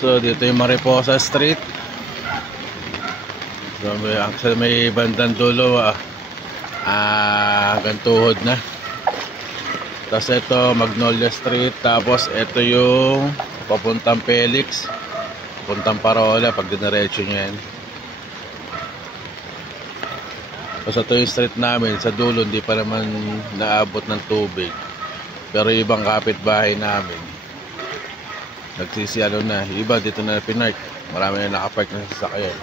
So dito yung Mariposa Street. So may bandang dulo hanggang tuhod na. Tapos ito Magnolia Street. Tapos ito yung papuntang Felix, papuntang Parola pag dinaretso nyo yan. Tapos ito yung street namin. Sa dulo hindi pa naman naabot ng tubig. Pero ibang kapitbahay namin nagsisialo na. Iba dito na pinark. Marami na nakapark na sasakyan.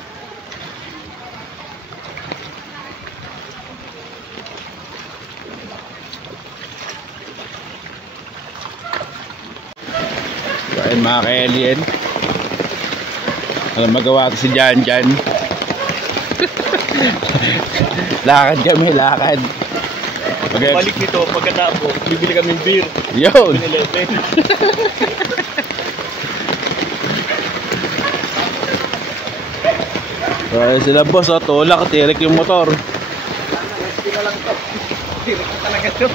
So ayun mga ka-alien, alam magawa ko si Jan. Lakad kami, lakad. Balik nito, pagkatapos bibili kami ng beer. Yun. So ayun sila boss, tulak, tirik yung motor. Hindi na lang ito. Tirik na talaga ito.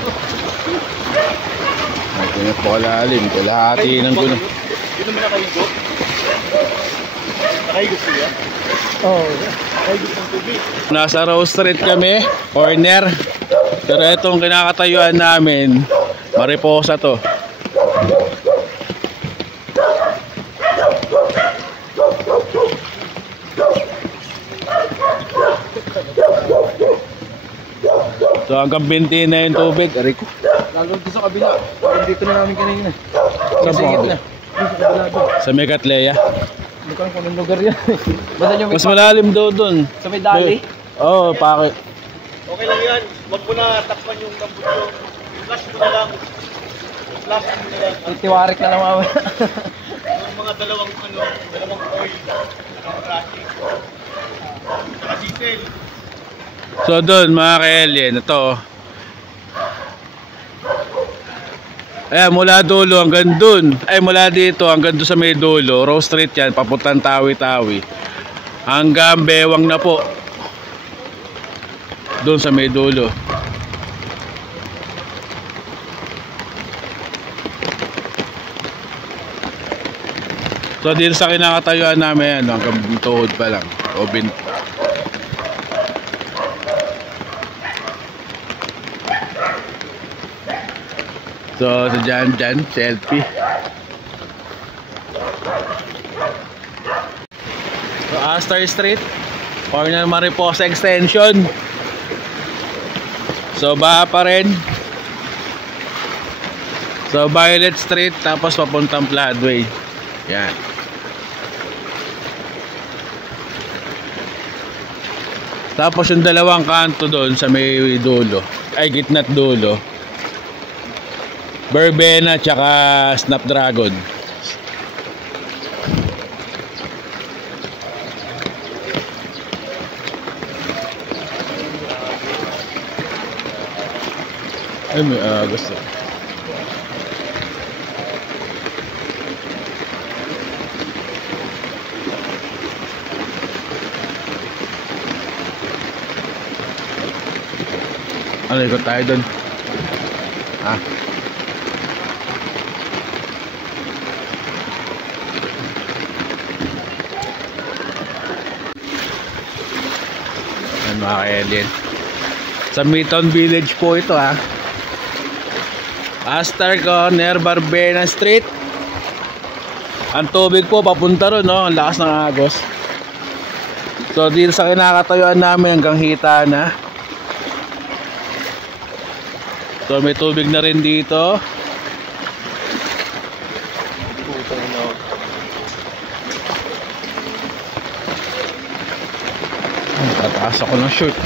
Ay, pinapakalalim, kalahati ng gulo. Hindi naman nakahigo. Nakahigo siya? Oo, nakahigo ng tubig. Nasa Rose Street kami, corner. Pero itong kinakatayuan namin, Mariposa to. So hanggang 20 na yung tubig, Rico. Lalo doon sa kabila. Dito na namin kanina. Saan na. Sa kabila doon. Sa Megatleya. Hindi ko alam kung anong lugar yan. Mas malalim daw doon. Sa may dali? Oo, pake. Okay lang yan. Huwag mo na takpan yung tambutso. Flash mo na lang. Flash mo na lang. Itiwarik na lang mama. Yung mga dalawang oil. Traffic. Saka diesel. So doon mga ka-alien, ito. Ayan, mula dulo hanggang dun. Ay, mula dito hanggang doon sa may dulo. Rose Street yan, papuntang Tawi-Tawi. Hanggang Bewang na po. Doon sa may dulo. So dito sa kinakatayuan namin, hanggang tuhod pa lang. O so dyan, selfie. So Astor Street, corner Mariposa Extension. So baha pa rin. So Violet Street, tapos papuntang Floodway. Yan. Tapos yung dalawang kanto doon sa may dulo, ay gitna't dulo, Verbena tsaka Snapdragon. Ay, may gusto. Ano, ikot tayo doon. Mga ka-alien, sa Midtown Village po ito Astor Corner, Verbena Street. Ang tubig po papunta ron, no? Ang lakas ng agos. So dito sa kinakatayuan namin hanggang hita na. So may tubig na rin dito. Tataas ako ng shirt.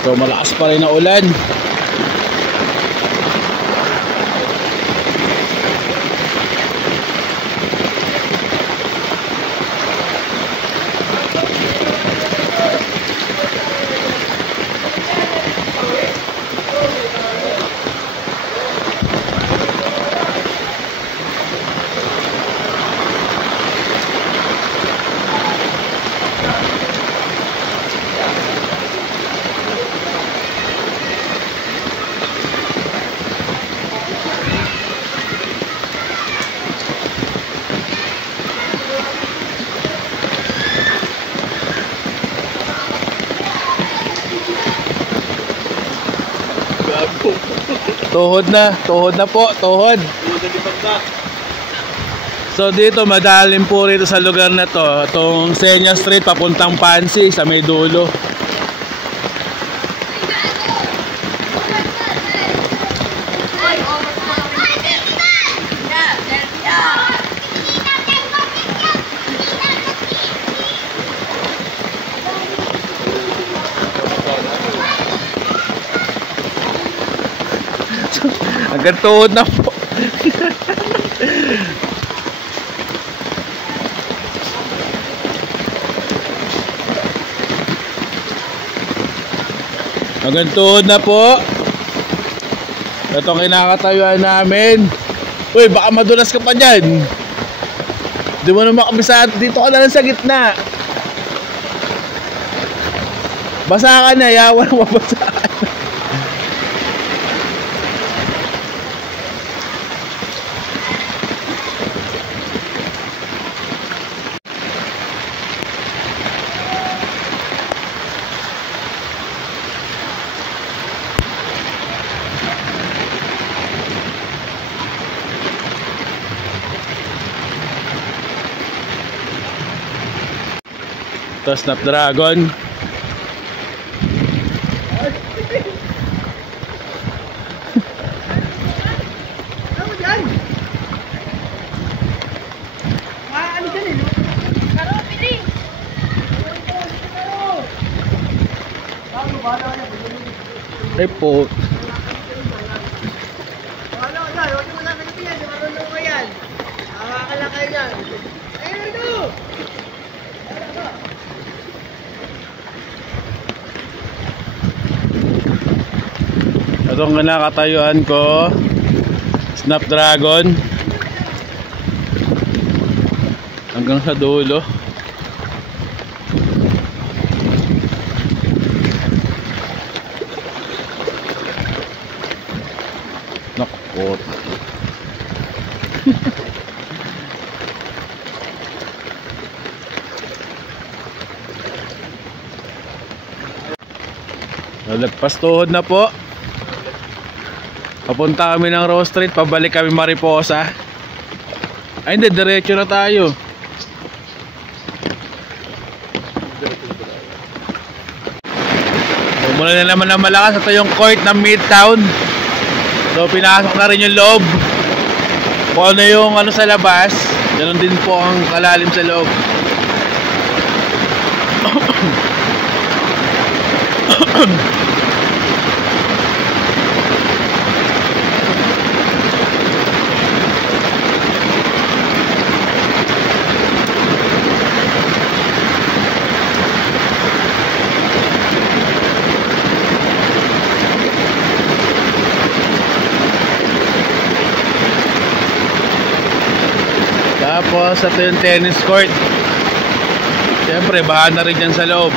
So malakas pa rin na ulan. Tuhod na po, tuhod. Tuhod na Lipagka. So dito madalim po rito sa lugar na to, itong Senya Street papuntang Pansi sa may dulo. Hanggang tuhod na po. Hanggang tuhod na po. Itong kinakatayuan namin. Uy, baka madulas ka pa dyan. Di mo naman kabisado. Dito ka na lang sa gitna. Basa ka na, yawa na mabasa ka na. Ito, Snapdragon. Ano dyan? Ano dyan eh, no? Karo, pili! Ay po. Wala ka dyan, huwag mo na kayo yan, marunong ka yan. Nakakala kayo yan. Ayun ito! Itong kinakatayuan ko, Snapdragon. Hanggang sa dulo. Nakapot. Nalagpas tuhod na po. Papunta kami ng Rose Street, pabalik kami Mariposa. Ay hindi, diretso na tayo. Mula na naman ang malakas. Ito yung court ng Midtown. So pinasok na rin yung loob. Kung ano yung ano sa labas, ganoon din po ang kalalim sa loob. Tapos ito yung tennis court. Siyempre baha na rin dyan sa loob.